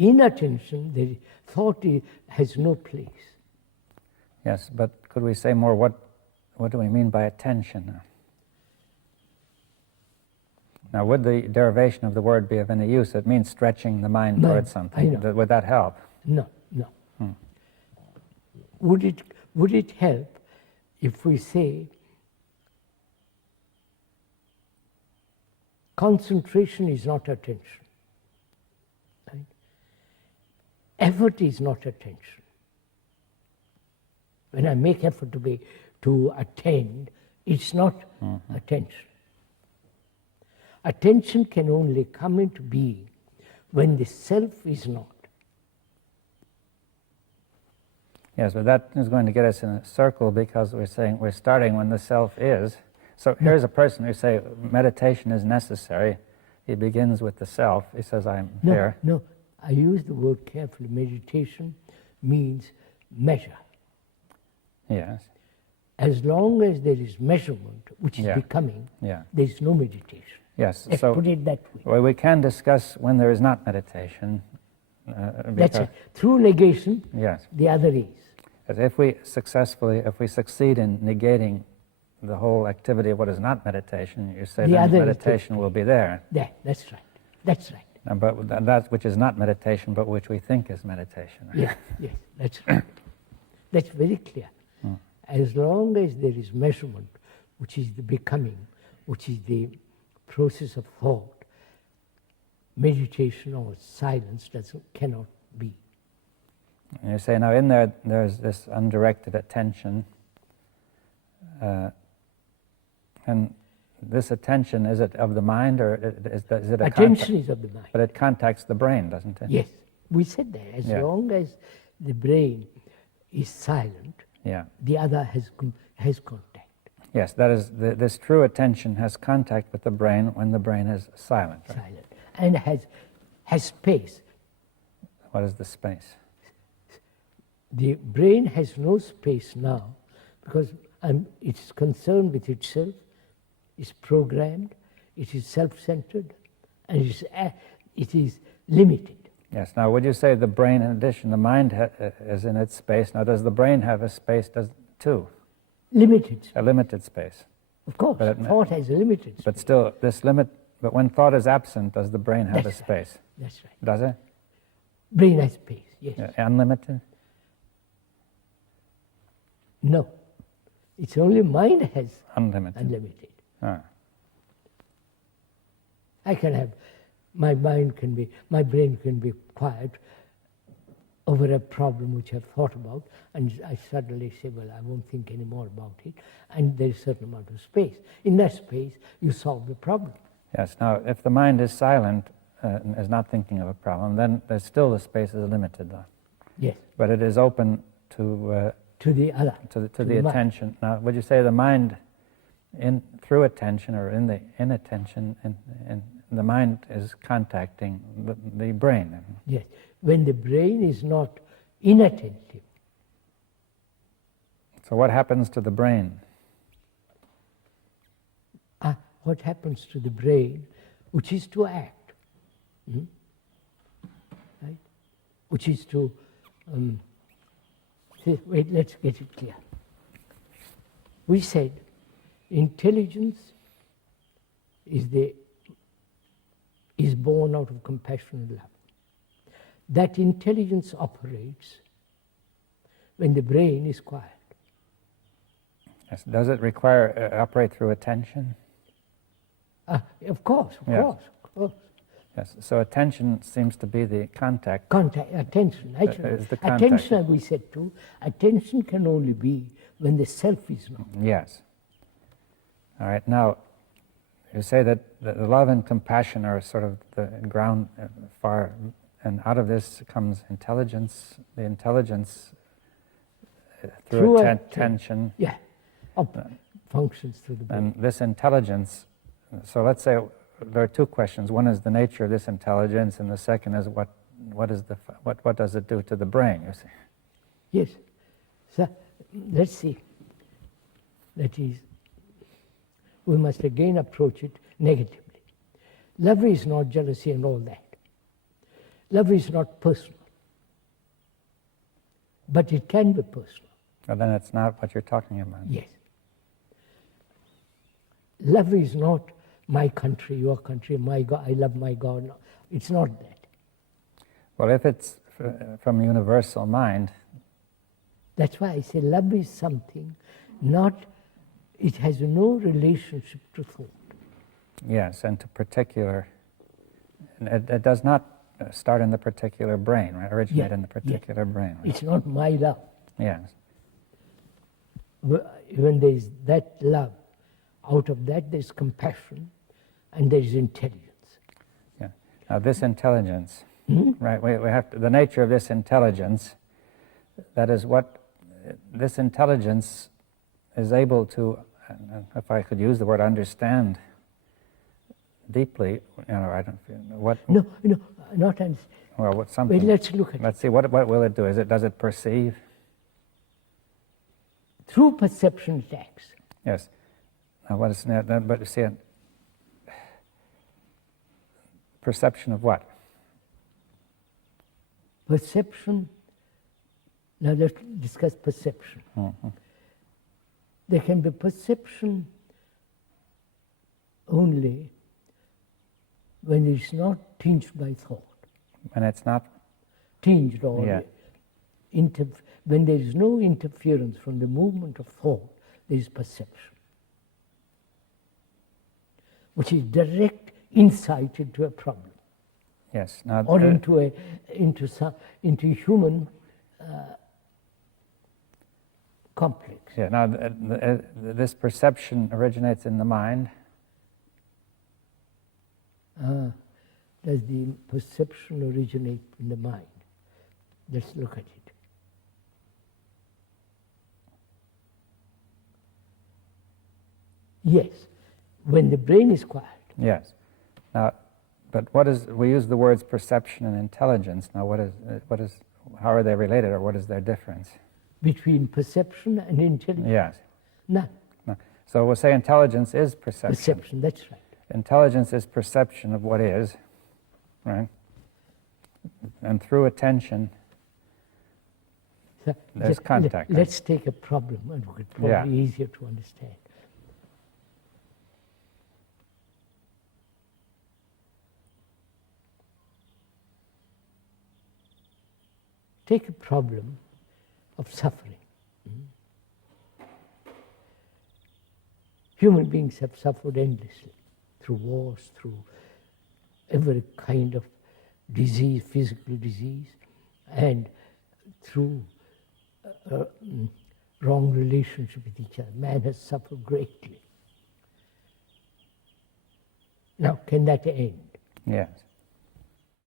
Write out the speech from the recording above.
inattention, the thought has no place. Yes, but could we say more, what do we mean by attention? Now, would the derivation of the word be of any use? It means stretching the mind towards something. Would that help? No. Would it help if we say concentration is not attention? Right? Effort is not attention. When I make effort to attend, it's not attention. Attention can only come into being when the self is not. Yes, but that is going to get us in a circle, because we're saying we're starting when the self is. So here's a person who say meditation is necessary. He begins with the self. He says, I'm here. No, I use the word carefully. Meditation means measure. Yes. As long as there is measurement, which is becoming, there is no meditation. Yes, Let's so put it that way. Well, we can discuss when there is not meditation. That's it. Through negation, yes, the other is. As if we succeed in negating the whole activity of what is not meditation, you say then meditation will be there. That's right. But that which is not meditation, but which we think is meditation. Right? Yes, that's right. That's very clear. As long as there is measurement, which is the becoming, which is the process of thought, meditation or silence cannot be. And you say, now in there's this undirected attention, and this attention, is it of the mind, or is it a attention is of the mind? But it contacts the brain, doesn't it? Yes, we said that. As long as the brain is silent, the other has contact. Yes, that is, this true attention has contact with the brain when the brain is silent. Right? Silent. And has space. What is the space? The brain has no space now, because it's concerned with itself, it's programmed, it is self-centered, and it is limited. Yes. Now, would you say the brain, in addition, the mind is in its space? Now, does the brain have a space too? Limited. A limited space. Of course, thought has a limited space. But still, but when thought is absent, does the brain have a space? That's right. Does it? Brain has space, yes. Unlimited? No. It's only mind has unlimited. I can have, my brain can be quiet over a problem which I've thought about, and I suddenly say, well, I won't think any more about it, and there's a certain amount of space. In that space, you solve the problem. Yes. Now, if the mind is silent, and is not thinking of a problem, then there's still the space is limited, though. Yes. But it is open to the other, to the attention. Now, would you say the mind, through attention or in attention, and the mind is contacting the brain? Yes. When the brain is not inattentive. So what happens to the brain? What happens to the brain, which is to act, right? Which is to wait. Let's get it clear. We said intelligence is born out of compassion and love. That intelligence operates when the brain is quiet. Yes. Does it operate through attention? Of course. Yes. So attention seems to be the contact. Attention, naturally. Is the contact. Attention, we said too, attention can only be when the self is not. Yes. All right. Now, you say that the love and compassion are sort of the ground far, and out of this comes intelligence. The intelligence through attention. Functions through the brain. And this intelligence. So let's say there are two questions. One is the nature of this intelligence, and the second is what does it do to the brain? You see. Yes. So let's see. That is, we must again approach it negatively. Love is not jealousy and all that. Love is not personal, but it can be personal. Well, then it's not what you're talking about. Yes. Love is not my country, your country, my God, I love my God. No, it's not that. Well, if it's from universal mind, That's why I say love is something, not, it has no relationship to thought. yes, and to particular, it does not start in the particular brain, right? Originate Yeah, in the particular brain. Right? It's not my love. Yes. When there is that love, out of that there's compassion and there is intelligence. Yeah. Now, this intelligence, right? We have to, the nature of this intelligence. That is what this intelligence is able to, if I could use the word understand deeply. I don't feel what. No, not understand. Well, what something. Wait, let's look at it. Let's see. What will it do? Does it perceive? Through perception it acts. Yes. Now, what is that? But you see, perception of what? Perception. Now let's discuss perception. Mm-hmm. There can be perception only when it's not tinged by thought. And it's not. Tinged or Yeah. when there is no interference from the movement of thought, there is perception, which is direct insight into a problem Yes. Now. or into human complex. Yeah. Now, this perception originates in the mind. Does the perception originate in the mind? Let's look at it. Yes, when the brain is quiet. Yes. Now, but what is? We use the words perception and intelligence. Now, what is? How are they related, or what is their difference? Between perception and intelligence? Yes. None. No. So we'll say intelligence is perception. Perception, that's right. Intelligence is perception of what is, right? And through attention, So there's contact. Let's take a problem, and it's probably Yeah. easier to understand. Take a problem of suffering. Human beings have suffered endlessly through wars, through every kind of disease, physical disease, and through wrong relationship with each other. Man has suffered greatly. Now, can that end? Yes.